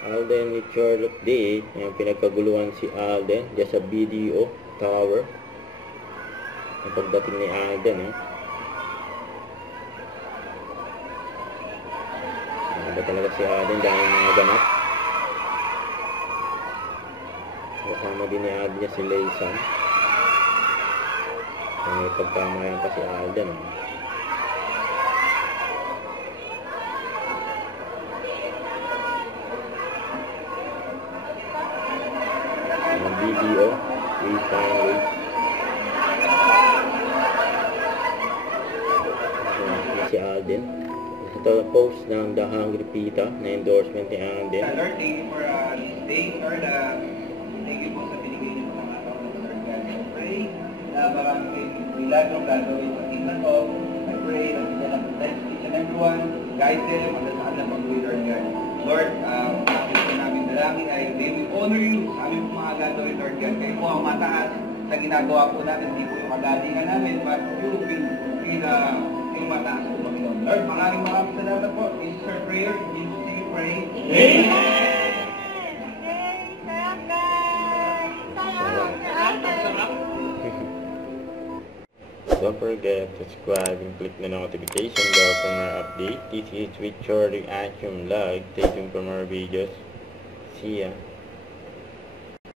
Alden ni Charlotte D. Yung pinagkaguluhan si Alden dyan sa BDO Tower. Yung pagdating ni Alden, Ano ba talaga si Alden dahil mga ganap. Kasama din ni Alden niya si Laysan. May pagkamayan pa si Alden, BDO, Refinery. Si Alden. Ito post ng The Hungry Pita na endorsement ni Alden. Lord, thank you for this day, Lord. Thank you po sa binigay niyo sa mga tao na Lord God. I pray na maraming milagro gagawin sa tingnan ko. I pray na sila lang bless each and everyone. Guide them hanggang saan na pag-uwi, Lord God. Lord, akin po namin dalangin ay they will honor you sa aming mga gagawin, Lord God. Kayo po ang mataas sa ginagawa po namin. Hindi po yung magalingan namin, but you will be yung mataas po, Panginoon. Lord, maraming salamat po. This is our prayer. In Jesus' name we pray. Amen! Don't forget to subscribe and click the notification bell for more updates. This is with Charlie Action Vlog. Stay tuned for more videos. See ya.